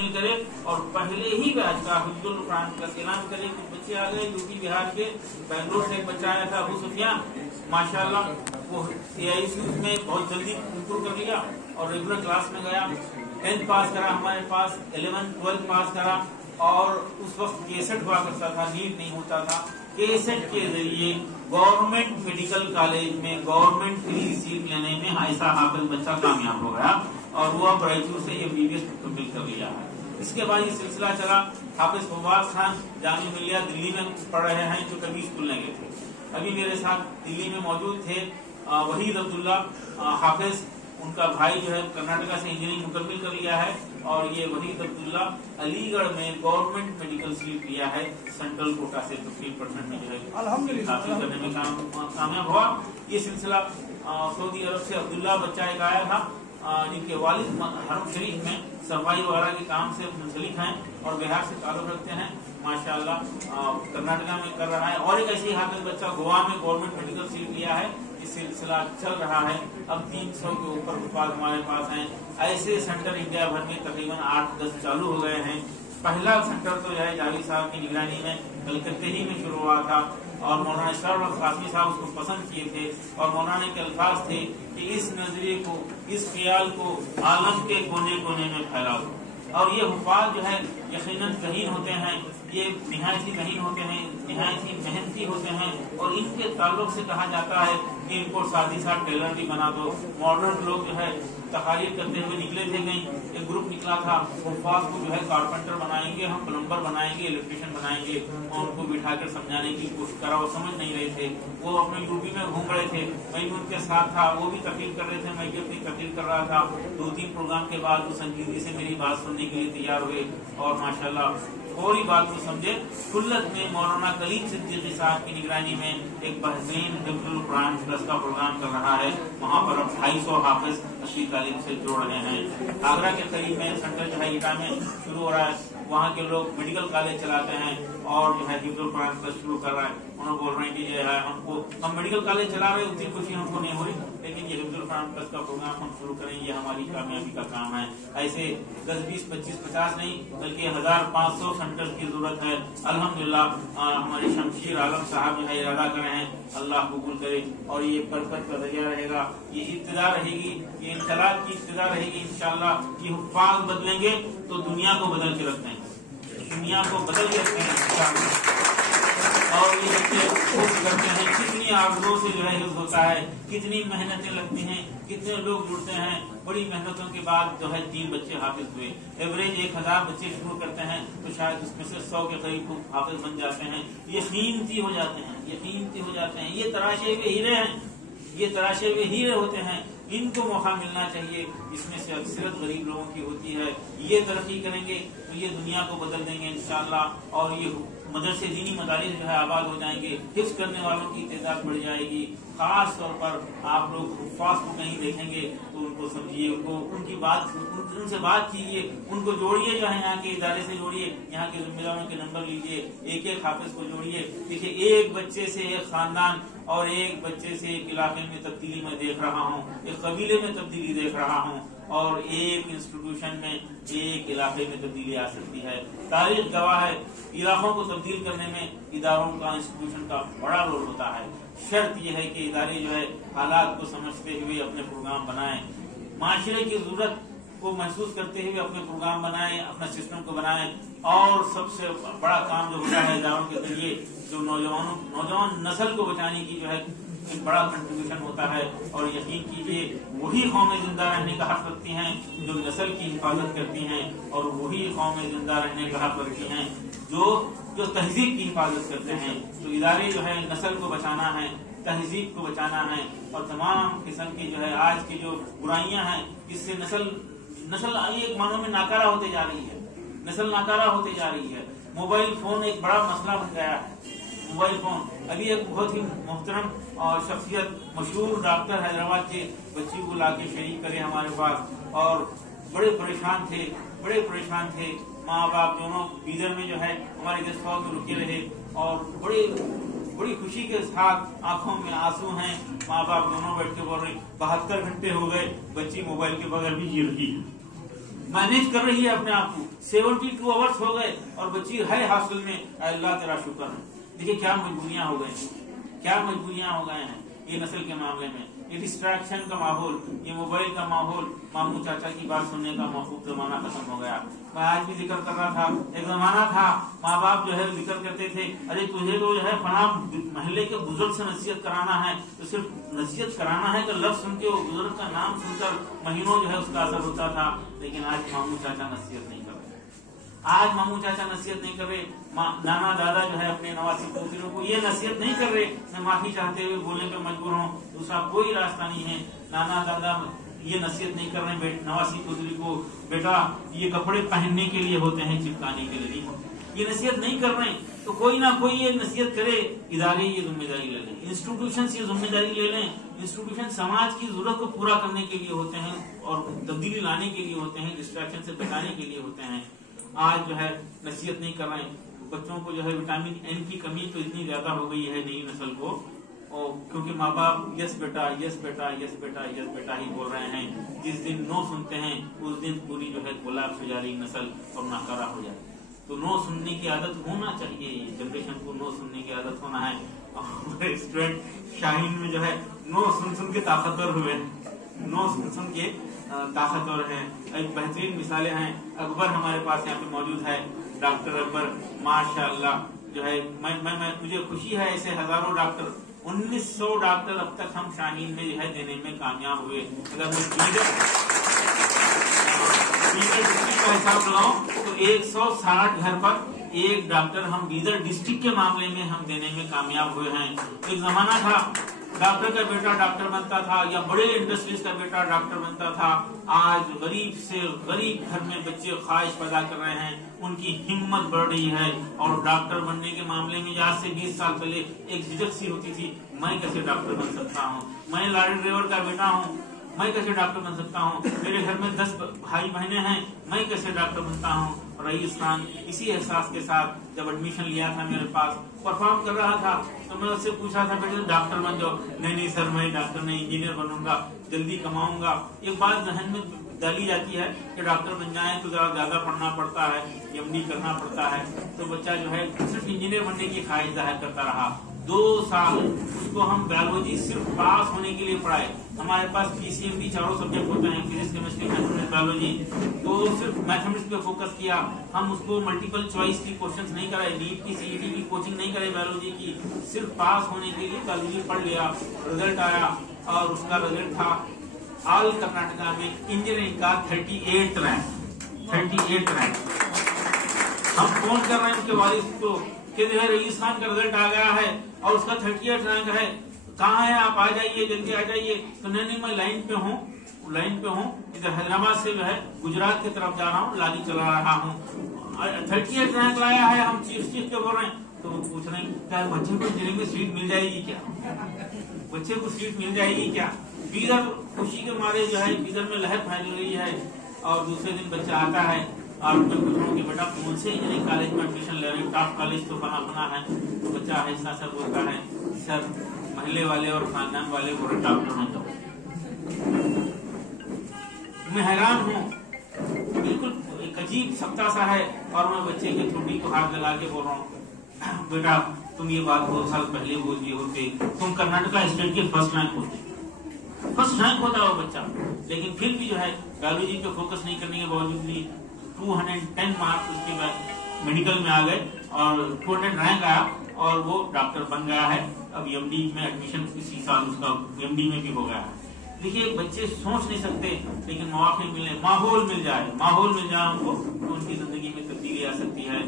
मुकम्मिल करे और पहले ही बैच का हिफ्जुल कुरान का ऐलान करे। कुछ बच्चे आ गए यूपी बिहार के, बैंगलोर से एक बच्चा आया था अबू सुफियान, माशाल्लाह वो AIC में बहुत जल्दी इंप्रूव कर लिया और रेगुलर क्लास में गया। 10th पास करा हमारे पास, 11th 12th पास करा और उस वक्त केसेट हुआ करता था, नीट नहीं होता था। केसेट के जरिए गवर्नमेंट मेडिकल कॉलेज में गवर्नमेंट फ्री सीट लेने में ऐसा हाफिज बच्चा कामयाब हो गया और वो अब रायचूर से MBBS मुकम्मिल कर लिया है। इसके बाद ये सिलसिला चला। हाफिज फवाद खान जामिया मिलिया दिल्ली में पढ़ रहे हैं, जो कभी स्कूल नहीं गए थे, अभी मेरे साथ दिल्ली में मौजूद थे। वहीद अब्दुल्ला हाफिज, उनका भाई जो है कर्नाटका से इंजीनियरिंग मुकम्मिल कर लिया है और ये वहीद अब्दुल्ला अलीगढ़ में गवर्नमेंट मेडिकल सीट लिया है सेंट्रल कोटा से, 15% में जो है हासिल करने में कामयाब हुआ। ये सिलसिला सऊदी अरब से अब्दुल्ला बच्चा एक आया था, जिनके वालिद हरम शरीफ में सफाई वगैरह के काम से मुंसलिक हैं और बिहार से ताल्लुक रखते हैं, माशाल्लाह कर्नाटका में कर रहा है। और एक ऐसे ही हाफिज बच्चा गोवा में गवर्नमेंट मेडिकल सीट लिया है। इस सिलसिला चल रहा है। अब 300 के ऊपर उत्पाद हमारे पास हैं। ऐसे सेंटर इंडिया भर में तकरीबन 8-10 चालू हो गए हैं। पहला सेंटर तो जो है जावेद साहब की निगरानी में कलकत्ते ही में शुरू हुआ था और मौलाना इशरार कासमी साहब उसको पसंद किए थे और मौलाना के अल्फाज थे कि इस नजरिए को, इस ख्याल को आलम के कोने कोने में फैलाओ। और ये हुफाज जो है यकीनन ज़हीन होते हैं, ये निहायत ही ज़हीन होते हैं, निहायत ही मेहनती होते हैं और इनके ताल्लुक से कहा जाता है कि इनको साथ ही साथ टेलर भी बना दो। मॉडर्न लोग जो है तकारीर करते हुए निकले थे, कहीं एक ग्रुप निकला था, हुफाज को जो है कारपेंटर बनाएंगे, हम प्लम्बर बनाएंगे, इलेक्ट्रिशियन बनाएंगे, और उनको बिठा कर समझाने की कोशिश करा। वो समझ नहीं रहे थे, वो अपने यूपी में घूम रहे थे, मैं भी उनके साथ था, वो भी तकलीफ कर रहे थे, मैं भी अपनी तकलीफ कर रहा था। 2-3 प्रोग्राम के बाद वो संजीदगी से मेरी बात सुनने के लिए तैयार हुए और माशाल्लाह थोड़ी बात को समझे। खुल्लत में मौलाना कलीम सिद्दीकी साहब की निगरानी में एक बेहतरीन हिफ्जुल कुरान प्लस का प्रोग्राम कर रहा है। वहाँ पर अब 250 हाफिज असली तालीम से जोड़ रहे हैं। आगरा के करीब में सेंटर जो है ईटा में शुरू हो रहा है, वहाँ के लोग मेडिकल कॉलेज चलाते हैं और जो है हिफ्जुल कुरान प्लस शुरू कर रहा है। उन्होंने बोल रहे हैं कि जो है हम मेडिकल कॉलेज चला रहे, उतनी खुशी हमको नहीं हो रही, लेकिन ये हिफ्जुल कुरान प्लस का प्रोग्राम हम शुरू करें, ये हमारी कामयाबी का काम है। ऐसे 10, 20, 25, 50 नहीं बल्कि 1500 सेंटर की जरूरत है। अल्हम्दुलिल्लाह हमारे शमशीर आलम साहब जो है इरादा कर रहे हैं, अल्लाह कबूल करे और ये बरकत का जरिया रहेगा, ये इब्तिदा रहेगी, ये इनकलाब की इब्तिदा रहेगी इंशाअल्लाह। ये हुफ्फाज बदलेंगे तो दुनिया को बदल के रखते हैं, दुनिया को बदल के रखते हैं। और ये बच्चे खुश करते हैं, कितनी आर्जुओं से जो है हिफ्ज़ होता है, कितनी मेहनतें लगती हैं, कितने लोग जुड़ते हैं। बड़ी मेहनतों के बाद जो है 3 बच्चे हाफिज हुए। एवरेज 1000 बच्चे शुरू करते हैं तो शायद उसमें से 100 के करीब हाफिज बन जाते हैं। ये कीमती हो जाते हैं, ये कीमती हो जाते हैं। ये तराशे हुए हीरे हैं, ये तराशे हुए हीरे होते हैं, इनको मौका मिलना चाहिए। इसमें से अक्सरत गरीब लोगों की होती है। ये तरक्की करेंगे तो ये दुनिया को बदल देंगे इंशाअल्लाह। और ये मदरसे दीनी मदारिस जो है आबाद हो जाएंगे, हिफ्ज़ करने वालों की तादाद बढ़ जाएगी। खास तौर पर आप लोग हुफ्फाज को कहीं देखेंगे तो उनको समझिए, उनको उनकी बात उनसे बात कीजिए, उनको जोड़िए, जो है यहाँ के इदारे से जोड़िए, यहाँ के जिम्मेदारों के नंबर लीजिए, एक हाफिज को जोड़िए। देखिए एक बच्चे से एक खानदान और एक बच्चे से एक इलाके में तब्दीली मैं देख रहा हूँ, एक कबीले में तब्दीली देख रहा हूँ और एक इंस्टीट्यूशन में, एक इलाके में तब्दीली आ सकती है। तारीख गवाह है, इलाकों को तब्दील करने में इदारों का, इंस्टीट्यूशन का बड़ा रोल होता है। शर्त यह है कि इदारे जो है हालात को समझते हुए अपने प्रोग्राम बनाएं, माशरे की जरूरत को महसूस करते हुए अपने प्रोग्राम बनाएं, अपना सिस्टम को बनाएं। और सबसे बड़ा काम जो होता है इदारों के जरिए, जो नौजवान नस्ल को बचाने की जो है एक बड़ा कंट्रीब्यूशन होता है। और यकीन कीजिए वही कौमें जिंदा रहने का हक रखती हैं जो नस्ल की हिफाजत करती हैं, और वही कौमें जिंदा रहने का हक रखती हैं जो तहजीब की हिफाजत करते हैं। तो इदारे जो है नस्ल को बचाना है, तहजीब को बचाना है और तमाम किस्म की जो है आज की जो बुराइयां हैं, इससे नस्ल एक मानों में नाकारा होते जा रही है, नस्ल नाकारा होते जा रही है। मोबाइल फोन एक बड़ा मसला बन गया है। मोबाइल फोन, अभी एक बहुत ही मोहतरम और शख्सियत मशहूर डॉक्टर हैदराबाद के बच्ची को लाके शरीक करे हमारे पास, और बड़े परेशान थे। माँ बाप दोनों बीदर में जो है हमारे गेस्ट हाउस में रुके रहे और बड़ी खुशी के साथ आंखों में आंसू हैं। माँ बाप दोनों बैठ के बोल रहे 72 घंटे हो गए, बच्ची मोबाइल के बगैर भी जी रही है। मैनेज कर रही है अपने आप को। 72 आवर्स हो गए और बच्ची है हॉस्टल में, अल्लाह तेरा शुक्र है। देखिए क्या मजबूरियां हो गई, क्या मजबूरियां हो गए हैं ये नस्ल के मामले में। ये डिस्ट्रैक्शन का माहौल, ये मोबाइल का माहौल, मामू चाचा की बात सुनने का मौकूफ जमाना खत्म हो गया। मैं आज भी जिक्र कर रहा था, एक जमाना था माँ बाप जो है जिक्र करते थे, अरे तुझे तो जो है फला महल्ले के बुजुर्ग से नसीहत कराना है, तो सिर्फ नसीहत कराना है कि लफ्ज सुन के वो बुजुर्ग का नाम सुनकर महीनों जो है उसका असर होता था। लेकिन आज मामू चाचा नसीहत नहीं कर रहे, आज मामू चाचा नसीहत नहीं कर रहे, नाना दादा जो है अपने नवासी पोतियों को ये नसीहत नहीं कर रहे। मैं माफी चाहते हुए बोलने पे मजबूर हूँ, दूसरा कोई रास्ता नहीं है। नाना दादा ये नसीहत नहीं कर रहे नवासी पोतरी को, बेटा ये कपड़े पहनने के लिए होते हैं, चिपकाने के लिए नहीं होते। ये नसीहत नहीं कर रहे तो कोई ना कोई ये नसीहत करे। इदारे ये जिम्मेदारी ले लें, इंस्टीट्यूशन ये जिम्मेदारी ले लें। इंस्टीट्यूशन समाज की जरूरत को पूरा करने के लिए होते हैं और तब्दीली लाने के लिए होते हैं, डिस्ट्रैक्शन से बचाने के लिए होते हैं। आज जो है नसीहत नहीं कर रहे हैं। बच्चों को जो है विटामिन एन की कमी तो इतनी ज्यादा हो गई है नई नस्ल को, और क्योंकि माँ बाप यस बेटा यस बेटा यस बेटा यस बेटा ही बोल रहे हैं। जिस दिन नो सुनते हैं उस दिन पूरी जो है कोलैप्स हो जा रही नस्ल और नाकारा हो जाए। तो नो सुनने की आदत होना चाहिए, जनरेशन को नो सुनने की आदत होना है। हमारे स्टूडेंट शाहीन में जो है नो सुन के ताकतवर हुए, नो सुन के ताकतवर है। एक बेहतरीन मिसालें हैं। अकबर हमारे पास यहाँ पे मौजूद है, डॉक्टर अकबर माशाअल्लाह जो है मुझे खुशी है, ऐसे हजारों डॉक्टर, 1900 डॉक्टर अब तक हम शाहीन में जो है देने में कामयाब हुए। अगर मैं डिस्ट्रिक्ट का हिसाब लगाऊं तो 160 घर पर एक डॉक्टर हम बीदर डिस्ट्रिक्ट के मामले में हम देने में कामयाब हुए हैं। एक जमाना था डॉक्टर का बेटा डॉक्टर बनता था या बड़े इंडस्ट्रीज का बेटा डॉक्टर बनता था। आज गरीब से गरीब घर में बच्चे ख्वाहिश पैदा कर रहे हैं, उनकी हिम्मत बढ़ रही है। और डॉक्टर बनने के मामले में आज से 20 साल पहले एक झिझक सी होती थी, मैं कैसे डॉक्टर बन सकता हूँ, मैं लॉरी ड्राइवर का बेटा हूँ, मैं कैसे डॉक्टर बन सकता हूँ, मेरे घर में 10 भाई बहनें हैं, मैं कैसे डॉक्टर बनता हूँ। रईस खान इसी एहसास के साथ जब एडमिशन लिया था मेरे पास, परफॉर्म कर रहा था, तो मैं उससे पूछा था बेटे डॉक्टर बन जाओ। नहीं सर मैं डॉक्टर नहीं, इंजीनियर बनूंगा, जल्दी कमाऊंगा। एक बात जहन में डाली जाती है कि डॉक्टर बन जाए तो ज्यादा पढ़ना पड़ता है, एमडी करना पड़ता है। तो बच्चा जो है सिर्फ इंजीनियर बनने की ख्वाहिश जाहिर करता रहा। 2 साल उसको हम बायोलॉजी सिर्फ पास होने के लिए पढ़ाए। हमारे पास पीसीएमबी चारों सब्जेक्ट होते हैं, फिजिक्स केमिस्ट्री मैथमेटिक्स बायोलॉजी, तो सिर्फ मैथमेटिक्स पे फोकस किया। हम उसको मल्टीपल चॉइस की क्वेश्चंस नहीं कराए, नीट की सीईटी की कोचिंग नहीं कराई बायोलॉजी की, सिर्फ पास होने के लिए बायोलॉजी पढ़ लिया। रिजल्ट आया और उसका रिजल्ट था ऑल कर्नाटका में इंजीनियरिंग का 38 रैंक। हम फोन कर रहे हैं उसके वालिद को कि जो है रईस खान का रिजल्ट आ गया है और उसका 38 रैंक है, कहाँ है आप आ जाइए, जल्दी आ जाइए। तो नहीं मैं लाइन पे हूँ, इधर हैदराबाद से जो है गुजरात की तरफ जा रहा हूँ, लादी चला रहा हूँ। 38 रैंक लाया है, हम चीफ के बोल रहे हैं। तो वो पूछ रहे हैं क्या बच्चे को इंजीनियरिंग में सीट मिल जाएगी क्या, बच्चे को सीट मिल जाएगी क्या। बीदर खुशी के मारे जो है बीदर में लहर फैल रही है। और दूसरे दिन बच्चा आता है और मैं पूछ रहा हूँ कि बेटा कौन से इंजीनियरिंग कॉलेज में एडमिशन ले रहे हैं, टॉप कॉलेज तो बना है। तो बच्चा आहिस्ता सा बोलता है सर महल्ले वाले और खानदान वाले बोल रहे डॉक्टर बन जाओ। मैं हैरान हूँ, बिल्कुल एक अजीब सप्ताह सा है। और मैं बच्चे की ठुड्डी को हाथ लगा के बोल रहा हूँ बेटा तुम ये बात 2 साल पहले बोल दिए होते, तुम कर्नाटका स्टेट के फर्स्ट रैंक होता वो बच्चा। लेकिन फिर भी जो है बायोलॉजी पे फोकस नहीं करने के बावजूद भी 210 मार्क्स उसके बाद मेडिकल में आ गए और 200 रैंक आया और वो डॉक्टर बन गया है। अब एमडी में एडमिशन इसी साल उसका एमडी में भी हो गया है। देखिए बच्चे सोच नहीं सकते, लेकिन मौके मिले, माहौल मिल जाए उनको तो उनकी जिंदगी में तब्दीली आ सकती है।